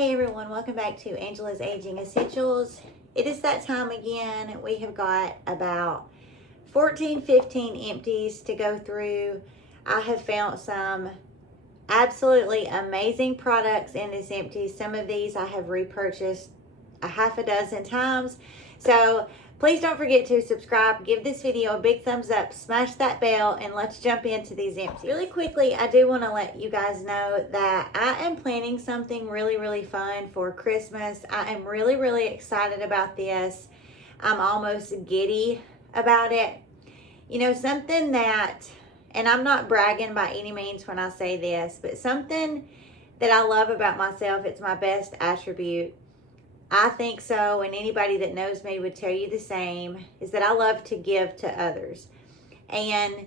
Hey everyone, welcome back to Angela's Aging Essentials. It is that time again. We have got about 15 empties to go through. I have found some absolutely amazing products in this empty. Some of these I have repurchased a half a dozen times. So please don't forget to subscribe, give this video a big thumbs up, smash that bell, and let's jump into these empties. Really quickly, I do want to let you guys know that I am planning something really fun for Christmas. I am really excited about this. I'm almost giddy about it. You know, something that, and I'm not bragging by any means when I say this, but something that I love about myself, it's my best attribute. I think so, and anybody that knows me would tell you the same, is that I love to give to others. And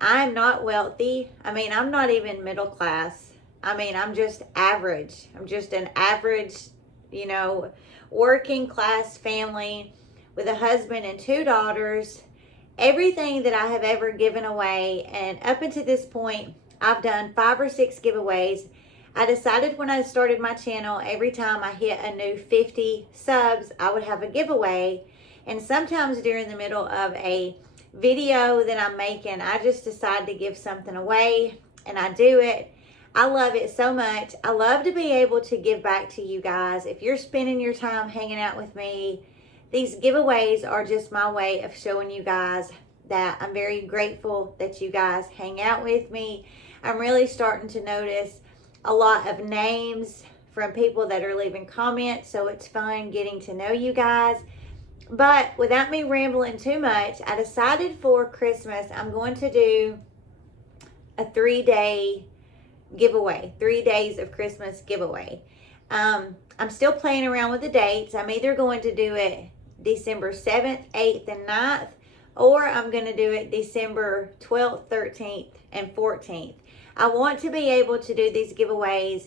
I'm not wealthy. I mean, I'm not even middle class. I mean, I'm just average. I'm just an average, you know, working class family with a husband and 2 daughters. Everything that I have ever given away, and up until this point, I've done 5 or 6 giveaways. I decided when I started my channel, every time I hit a new 50 subs, I would have a giveaway. And sometimes during the middle of a video that I'm making, I just decide to give something away, and I do it. I love it so much. I love to be able to give back to you guys. If you're spending your time hanging out with me, these giveaways are just my way of showing you guys that I'm very grateful that you guys hang out with me. I'm really starting to notice a lot of names from people that are leaving comments, so it's fun getting to know you guys. But without me rambling too much, I decided for Christmas I'm going to do a 3-day giveaway, 3 days of Christmas giveaway. I'm still playing around with the dates. I'm either going to do it December 7th, 8th, and 9th, or I'm going to do it December 12th, 13th, and 14th. I want to be able to do these giveaways,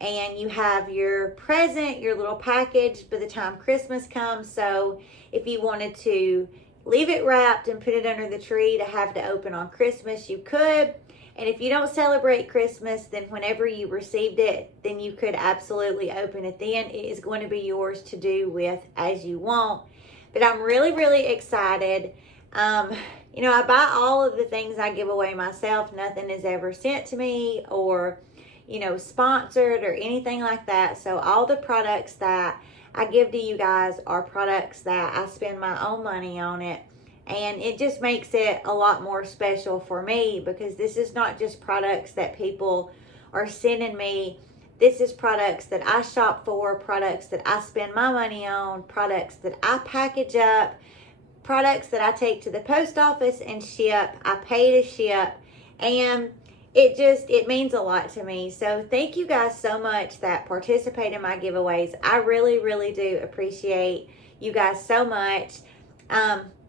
and you have your present, your little package by the time Christmas comes. So if you wanted to leave it wrapped and put it under the tree to have to open on Christmas, you could. And if you don't celebrate Christmas, then whenever you received it, then you could absolutely open it then. It is going to be yours to do with as you want. But I'm really excited. You know, I buy all of the things I give away myself. Nothing is ever sent to me or, you know, sponsored or anything like that. So all the products that I give to you guys are products that I spend my own money on it. And it just makes it a lot more special for me, because this is not just products that people are sending me. This is products that I shop for, products that I spend my money on, products that I package up, products that I take to the post office and ship. I pay to ship, and it means a lot to me. So thank you guys so much that participate in my giveaways. I really do appreciate you guys so much.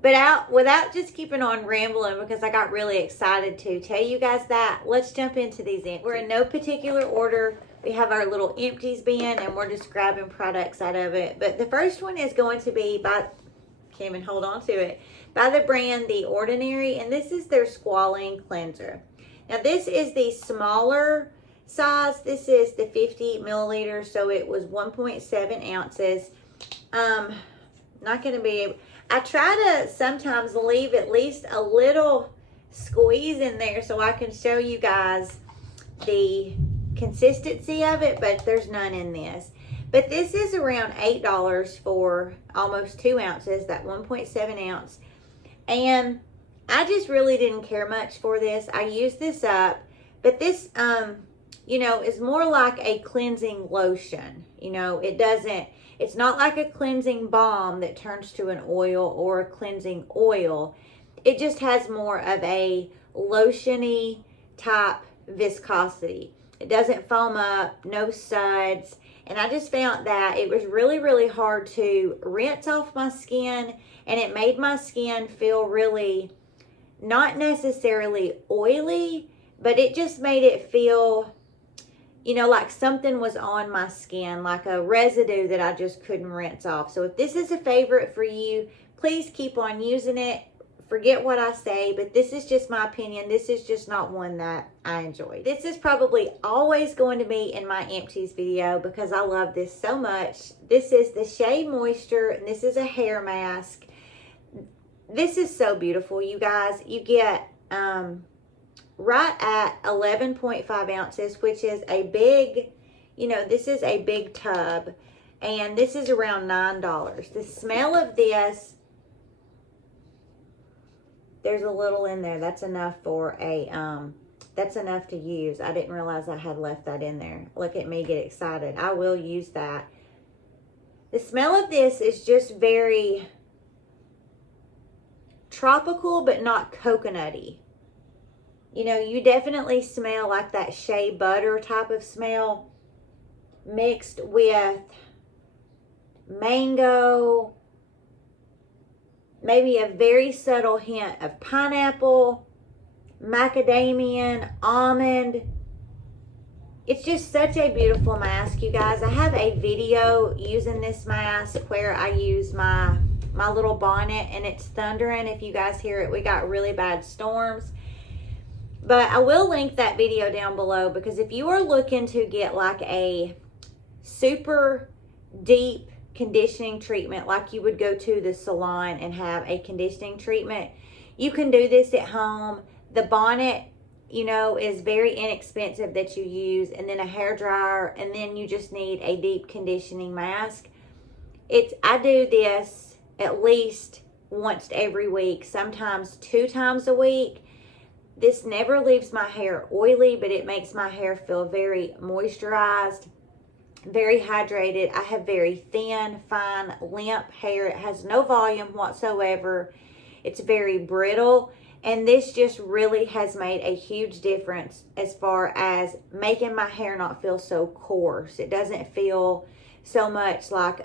But without just keeping on rambling, because I got really excited to tell you guys that, let's jump into these empties. We're in no particular order. We have our little empties bin, and we're just grabbing products out of it. But the first one is going to be by, can't even hold on to it, by the brand The Ordinary, and this is their Squalene Cleanser. Now this is the smaller size. This is the 50 milliliters, so it was 1.7 ounces. Not going to be able, I try to sometimes leave at least a little squeeze in there so I can show you guys the consistency of it, but there's none in this. But this is around $8 for almost 2 ounces, that 1.7 ounce. And I just really didn't care much for this. I used this up, but this, you know, is more like a cleansing lotion. You know, it's not like a cleansing balm that turns to an oil or a cleansing oil. It just has more of a lotiony type viscosity. It doesn't foam up, no suds. And I just found that it was really hard to rinse off my skin, and it made my skin feel really, not necessarily oily, but it just made it feel, you know, like something was on my skin, like a residue that I just couldn't rinse off. So if this is a favorite for you, please keep on using it. forget what I say, but this is just my opinion. This is just not one that I enjoy. This is probably always going to be in my empties video because I love this so much. This is the Shea Moisture, and this is a hair mask. This is so beautiful, you guys. You get right at 11.5 ounces, which is a big, you know, this is a big tub, and this is around $9. The smell of this, there's a little in there. That's enough for a, that's enough to use. I didn't realize I had left that in there. Look at me get excited. I will use that. The smell of this is just very tropical, but not coconutty. You know, you definitely smell like that shea butter type of smell mixed with mango, maybe a very subtle hint of pineapple, macadamia, almond. It's just such a beautiful mask, you guys. I have a video using this mask where I use my little bonnet, and it's thundering. If you guys hear it, we got really bad storms. But I will link that video down below, because if you are looking to get like a super deep conditioning treatment, like you would go to the salon and have a conditioning treatment, you can do this at home. The bonnet, you know, is very inexpensive that you use, and then a hair dryer, and then you just need a deep conditioning mask. I do this at least once every week, sometimes 2 times a week. This never leaves my hair oily, but it makes my hair feel very moisturized, very hydrated. I have very thin, fine, limp hair. It has no volume whatsoever. It's very brittle, and this just really has made a huge difference as far as making my hair not feel so coarse. It doesn't feel so much like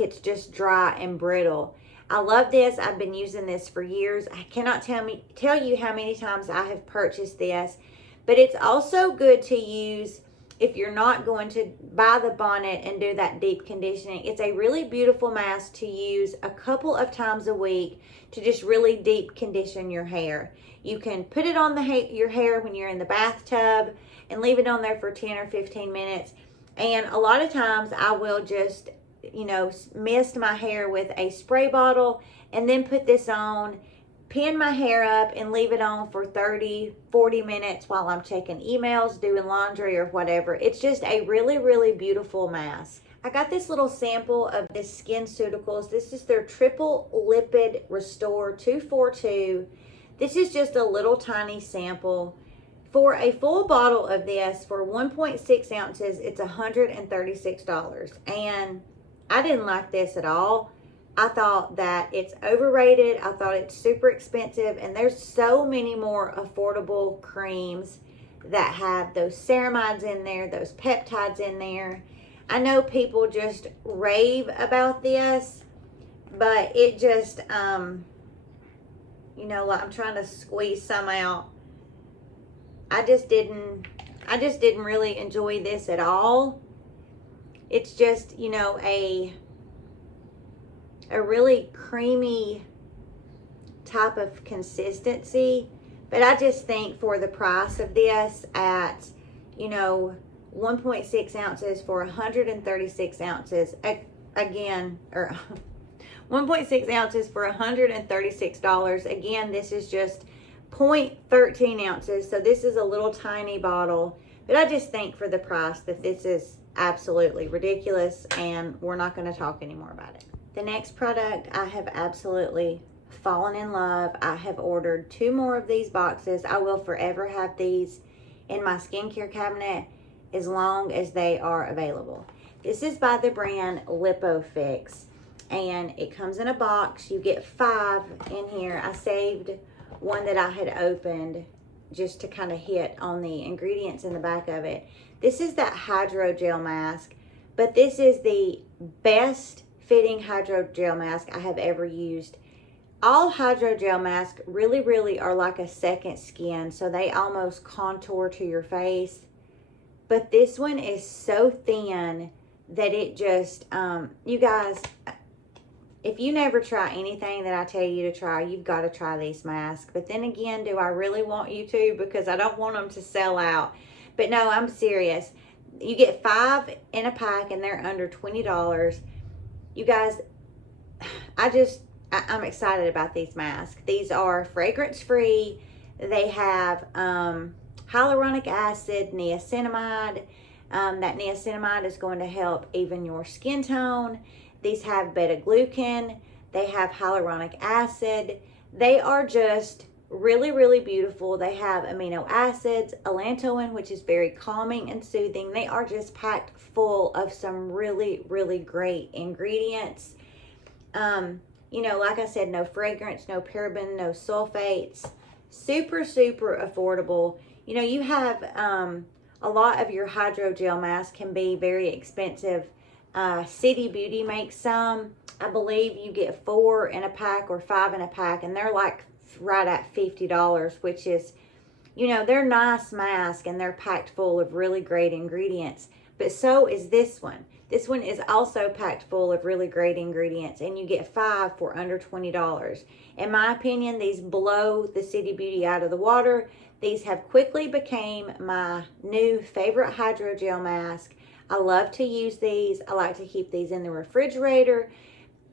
it's just dry and brittle. I love this. I've been using this for years. I cannot tell you how many times I have purchased this, but it's also good to use if you're not going to buy the bonnet and do that deep conditioning. It's a really beautiful mask to use a couple of times a week to just really deep condition your hair. You can put it on your hair when you're in the bathtub and leave it on there for 10 or 15 minutes. And a lot of times I will just, you know, mist my hair with a spray bottle and then put this on, pin my hair up, and leave it on for 30, 40 minutes while I'm checking emails, doing laundry, or whatever. It's just a really, really beautiful mask. I got this little sample of this SkinCeuticals. This is their Triple Lipid Restore 242. This is just a little tiny sample. For a full bottle of this, for 1.6 ounces, it's $136. And I didn't like this at all. I thought that it's overrated. I thought it's super expensive, and there's so many more affordable creams that have those ceramides in there, those peptides in there. I know people just rave about this, but it just, you know, like I'm trying to squeeze some out. I just didn't really enjoy this at all. It's just, you know, a really creamy type of consistency. But I just think for the price of this at, you know, 1.6 ounces for 136 ounces, again, or 1.6 ounces for $136. Again, this is just 0.13 ounces. So this is a little tiny bottle. But I just think for the price that this is absolutely ridiculous, and we're not going to talk anymore about it. The next product, I have absolutely fallen in love. I have ordered 2 more of these boxes. I will forever have these in my skincare cabinet as long as they are available. This is by the brand Lipofix, and it comes in a box. You get 5 in here. I saved one that I had opened just to kind of hit on the ingredients in the back of it. This is that hydrogel mask, but this is the best fitting hydrogel mask I have ever used. All hydrogel masks really, really are like a second skin, so they almost contour to your face. But this one is so thin that it just, you guys, if you never try anything that I tell you to try, you've got to try these masks. But then again, do I really want you to? Because I don't want them to sell out. But no, I'm serious. You get 5 in a pack and they're under $20. You guys, I'm excited about these masks. These are fragrance free. They have hyaluronic acid, niacinamide. That niacinamide is going to help even your skin tone. These have beta-glucan. They have hyaluronic acid. They are just really, really beautiful. They have amino acids, allantoin, which is very calming and soothing. They are just packed full of some really, really great ingredients. You know, like I said, no fragrance, no paraben, no sulfates. Super, super affordable. You know, you have a lot of your hydrogel masks can be very expensive. City Beauty makes some. I believe you get 4 in a pack or 5 in a pack, and they're like right at $50, which is, you know, they're nice masks and they're packed full of really great ingredients. But so is this one. This one is also packed full of really great ingredients, and you get 5 for under $20. In my opinion, these blow the City Beauty out of the water. These have quickly became my new favorite hydrogel mask. I love to use these. I like to keep these in the refrigerator.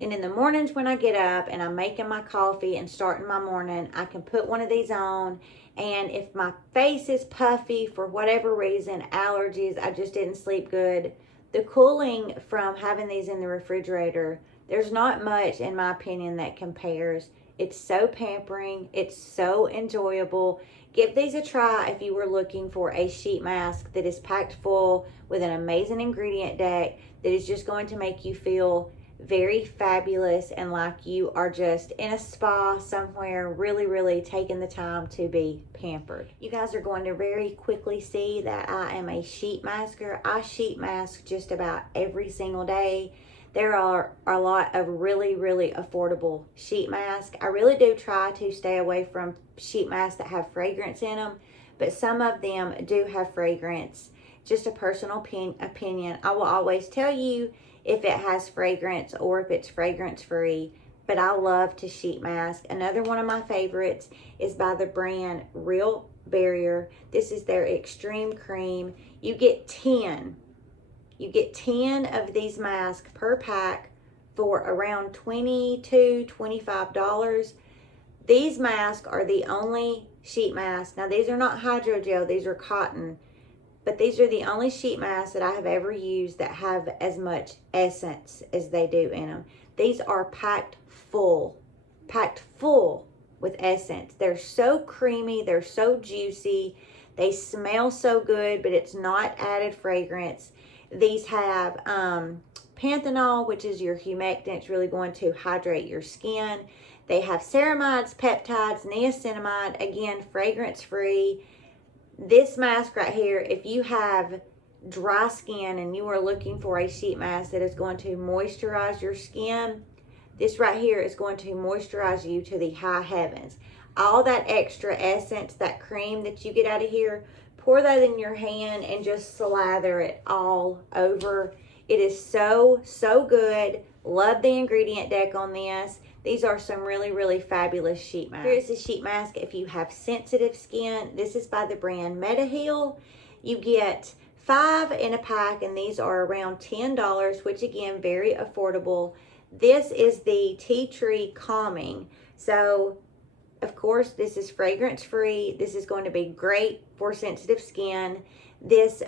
And in the mornings when I get up and I'm making my coffee and starting my morning, I can put one of these on. And if my face is puffy for whatever reason, allergies, I just didn't sleep good, the cooling from having these in the refrigerator, there's not much, in my opinion, that compares. It's so pampering. It's so enjoyable. Give these a try if you were looking for a sheet mask that is packed full with an amazing ingredient deck that is just going to make you feel very fabulous and like you are just in a spa somewhere, really, really taking the time to be pampered. You guys are going to very quickly see that I am a sheet masker. I sheet mask just about every single day. There are a lot of really, really affordable sheet masks. I really do try to stay away from sheet masks that have fragrance in them, but some of them do have fragrance. Just a personal opinion. I will always tell you if it has fragrance or if it's fragrance free, but I love to sheet mask. Another one of my favorites is by the brand Real Barrier. This is their Extreme Cream. You get 10 of these masks per pack for around $22, $25. These masks are the only sheet masks. Now, these are not hydrogel, these are cotton. But these are the only sheet masks that I have ever used that have as much essence as they do in them. These are packed full with essence. They're so creamy, they're so juicy, they smell so good, but it's not added fragrance. These have panthenol, which is your humectant. It's really going to hydrate your skin. They have ceramides, peptides, niacinamide, again, fragrance free. This mask right here, if you have dry skin and you are looking for a sheet mask that is going to moisturize your skin, this right here is going to moisturize you to the high heavens. All that extra essence, that cream that you get out of here, pour that in your hand and just slather it all over. It is so, so good. Love the ingredient deck on this. These are some really, really fabulous sheet masks. Here is a sheet mask if you have sensitive skin. This is by the brand Mediheal. You get 5 in a pack, and these are around $10, which again, very affordable. This is the Tea Tree Calming. So, of course, this is fragrance free. This is going to be great for sensitive skin. This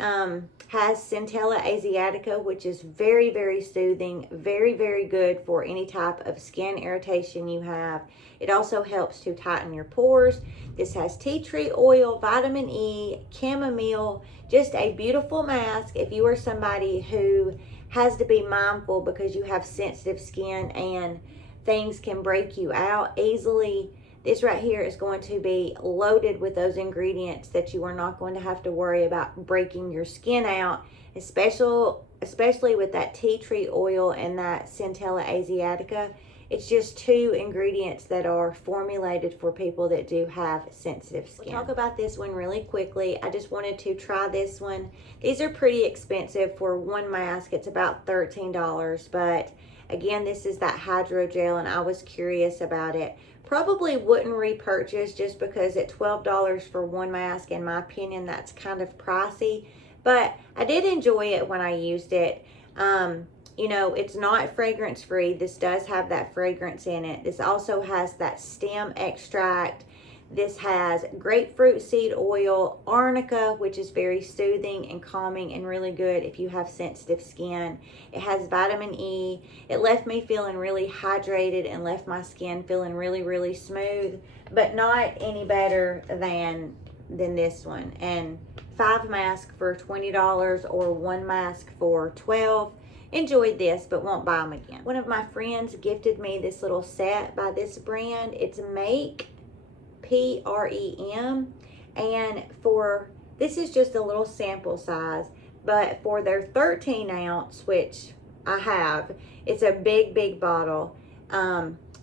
has Centella asiatica, which is very, very soothing, very, very good for any type of skin irritation you have. It also helps to tighten your pores. This has tea tree oil, vitamin E, chamomile, just a beautiful mask if you are somebody who has to be mindful because you have sensitive skin and things can break you out easily. This right here is going to be loaded with those ingredients that you are not going to have to worry about breaking your skin out, especially with that tea tree oil and that Centella asiatica. It's just 2 ingredients that are formulated for people that do have sensitive skin. We'll talk about this one really quickly. I just wanted to try this one. These are pretty expensive for one mask. It's about $13, but again, this is that hydrogel, and I was curious about it. Probably wouldn't repurchase just because at $12 for one mask, in my opinion, that's kind of pricey. But I did enjoy it when I used it. You know, it's not fragrance free. This does have that fragrance in it. This also has that stem extract. This has grapefruit seed oil, arnica, which is very soothing and calming and really good if you have sensitive skin. It has vitamin E. It left me feeling really hydrated and left my skin feeling really, really smooth, but not any better than this one. And 5 masks for $20 or 1 mask for $12. Enjoyed this, but won't buy them again. One of my friends gifted me this little set by this brand. It's Make PREM, and this is just a little sample size, but for their 13 ounce, which I have, it's a big bottle.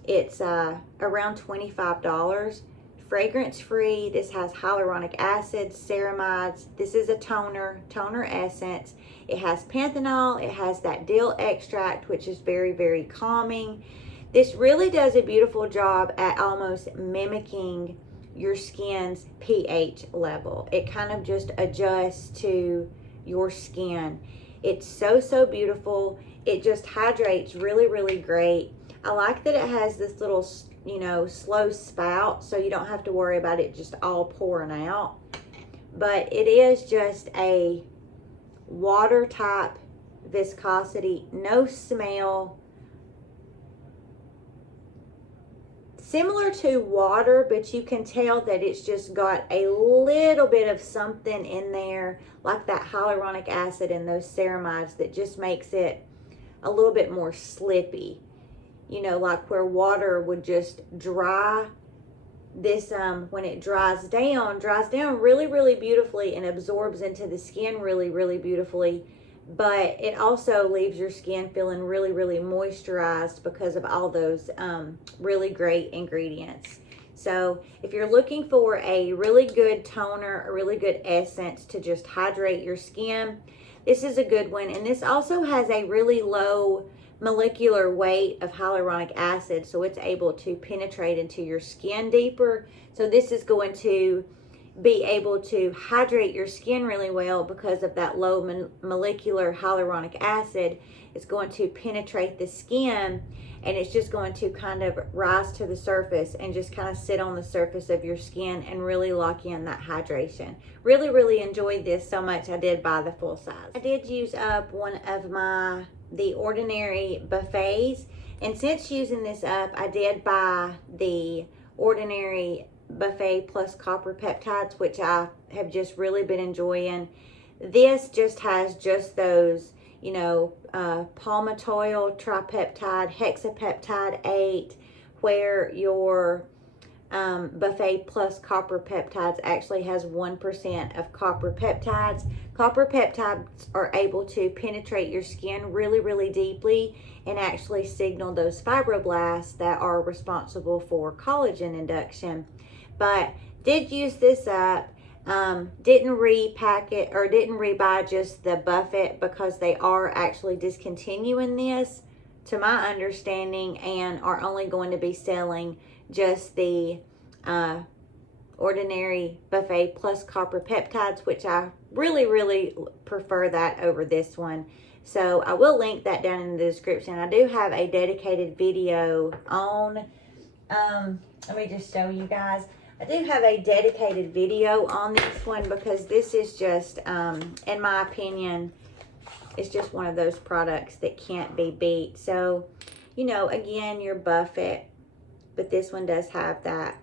It's around $25. Fragrance free. This has hyaluronic acid, ceramides. This is a toner essence. It has panthenol. It has that dill extract, which is very calming. This really does a beautiful job at almost mimicking your skin's pH level. It kind of just adjusts to your skin. It's so beautiful. It just hydrates really great. I like that it has this little, you know, slow spout, so you don't have to worry about it just all pouring out. But it is just a water type viscosity, no smell. Similar to water, but you can tell that it's just got a little bit of something in there, like that hyaluronic acid and those ceramides, that just makes it a little bit more slippy. You know, like where water would just dry. This, when it dries down really beautifully and absorbs into the skin really beautifully. But it also leaves your skin feeling really moisturized because of all those really great ingredients. So if you're looking for a really good toner, a really good essence to just hydrate your skin, this is a good one. And this also has a really low molecular weight of hyaluronic acid, so it's able to penetrate into your skin deeper. So this is going to be able to hydrate your skin really well because of that low molecular hyaluronic acid. It's going to penetrate the skin, and it's just going to kind of rise to the surface and just kind of sit on the surface of your skin and really lock in that hydration. Really enjoyed this so much I did buy the full size. I did use up one of the Ordinary buffets, and since using this up, I did buy the Ordinary buffet plus copper peptides, which I have just really been enjoying. This just has just those, you know, palmitoyl tripeptide, hexapeptide 8, where your buffet plus copper peptides actually has 1% of copper peptides. Copper peptides are able to penetrate your skin really deeply and actually signal those fibroblasts that are responsible for collagen induction. But did use this up. Didn't repack it or didn't rebuy just the buffet because they are actually discontinuing this, to my understanding, and are only going to be selling just the Ordinary buffet plus copper peptides, which I really prefer that over this one. So I will link that down in the description. I do have a dedicated video on, let me just show you guys. I do have a dedicated video on this one because this is just, in my opinion, it's just one of those products that can't be beat. So, you know, again, your buffet, but this one does have that.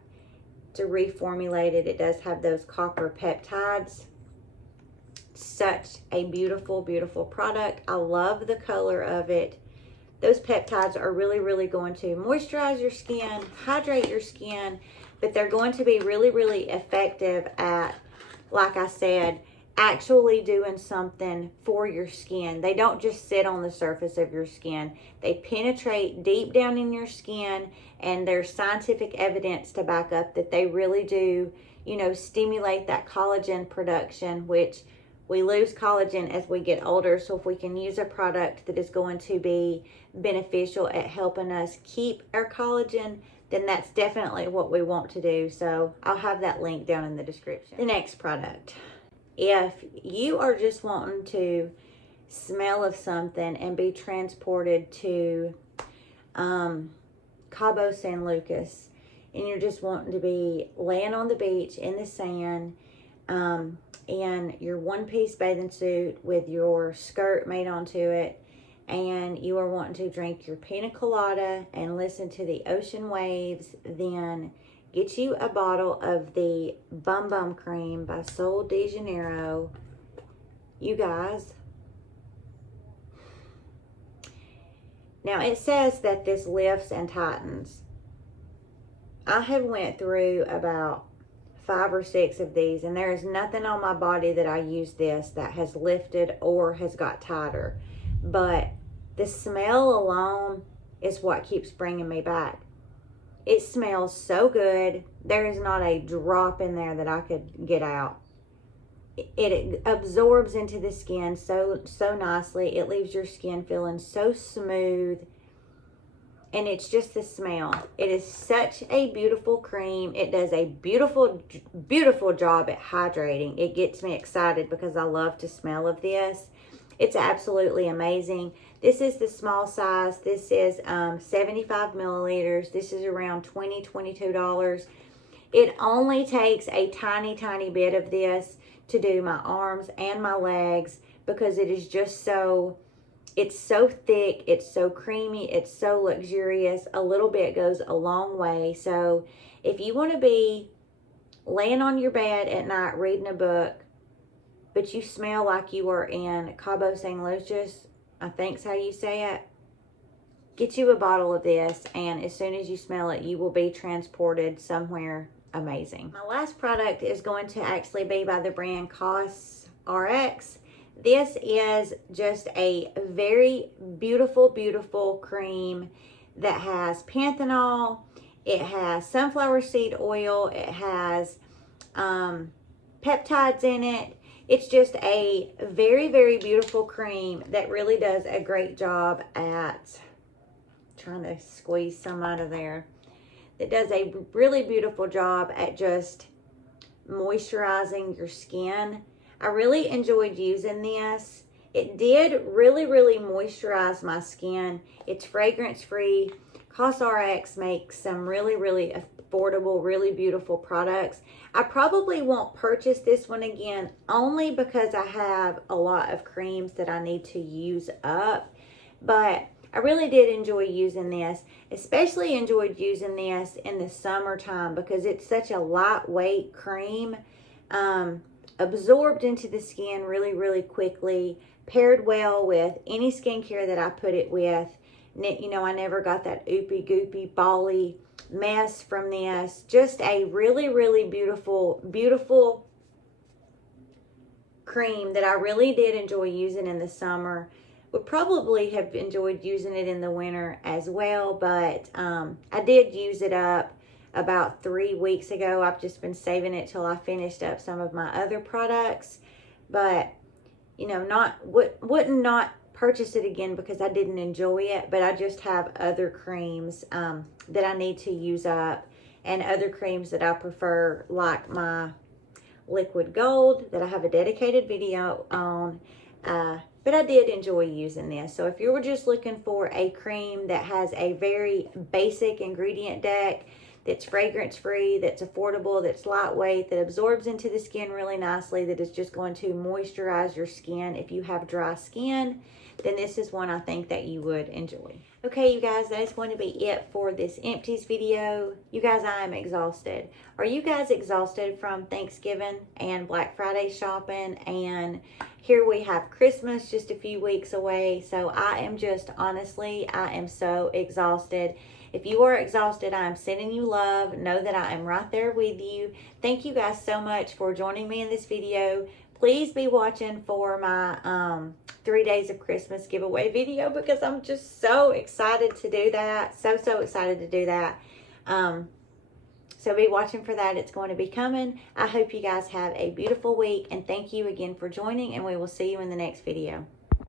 To reformulate it, it does have those copper peptides. Such a beautiful product. I love the color of it. Those peptides are really going to moisturize your skin, hydrate your skin, but they're going to be really effective at, like I said, actually doing something for your skin. They don't just sit on the surface of your skin. They penetrate deep down in your skin, and there's scientific evidence to back up that they really do, you know, stimulate that collagen production, which we lose collagen as we get older. So if we can use a product that is going to be beneficial at helping us keep our collagen, then that's definitely what we want to do. So I'll have that link down in the description. The next product, if you are just wanting to smell of something and be transported to Cabo San Lucas, and you're just wanting to be laying on the beach in the sand, in your one-piece bathing suit with your skirt made onto it, and you are wanting to drink your pina colada and listen to the ocean waves, then get you a bottle of the Bum Bum Cream by Sol de Janeiro. You guys, now it says that this lifts and tightens. I have went through about 5 or 6 of these, and there is nothing on my body that I use this that has lifted or has got tighter. But the smell alone is what keeps bringing me back. It smells so good. There is not a drop in there that I could get out. It absorbs into the skin so nicely. It leaves your skin feeling so smooth. And it's just the smell. It is such a beautiful cream. It does a beautiful, beautiful job at hydrating. It gets me excited because I love to smell of this. It's absolutely amazing. This is the small size. This is 75 milliliters. This is around $20, $22. It only takes a tiny, tiny bit of this to do my arms and my legs because it is just so... It's so thick, it's so creamy, it's so luxurious. A little bit goes a long way. So if you want to be laying on your bed at night reading a book, but you smell like you are in Cabo San Lucas, I think's how you say it, get you a bottle of this, and as soon as you smell it, you will be transported somewhere amazing. My last product is going to actually be by the brand Cosrx. This is just a very beautiful, beautiful cream that has panthenol. It has sunflower seed oil. It has peptides in it. It's just a very, very beautiful cream that really does a great job at trying to squeeze some out of there. It does a really beautiful job at just moisturizing your skin. I really enjoyed using this. It did really, really moisturize my skin. It's fragrance free. Cosrx makes some really, really affordable, really beautiful products. I probably won't purchase this one again only because I have a lot of creams that I need to use up. But I really did enjoy using this. Especially enjoyed using this in the summertime because it's such a lightweight cream. Absorbed into the skin really, really quickly, paired well with any skincare that I put it with. You know, I never got that oopy goopy bally mess from this. Just a really, really beautiful, beautiful cream that I really did enjoy using in the summer. Would probably have enjoyed using it in the winter as well, but I did use it up about 3 weeks ago. I've just been saving it till I finished up some of my other products, but you know, wouldn't not purchase it again because I didn't enjoy it, but I just have other creams that I need to use up, and other creams that I prefer, like my liquid gold that I have a dedicated video on. But I did enjoy using this. So if you were just looking for a cream that has a very basic ingredient deck, that's fragrance free, that's affordable, that's lightweight, that absorbs into the skin really nicely, that is just going to moisturize your skin if you have dry skin, then this is one I think that you would enjoy. Okay, you guys, that is going to be it for this empties video. You guys, I am exhausted. Are you guys exhausted from Thanksgiving and Black Friday shopping? And here we have Christmas just a few weeks away. So I am just, honestly, I am so exhausted. If you are exhausted, I am sending you love. Know that I am right there with you. Thank you guys so much for joining me in this video. Please be watching for my 3 Days of Christmas giveaway video, because I'm just so excited to do that. So excited to do that. So be watching for that. It's going to be coming. I hope you guys have a beautiful week, and thank you again for joining, and we will see you in the next video.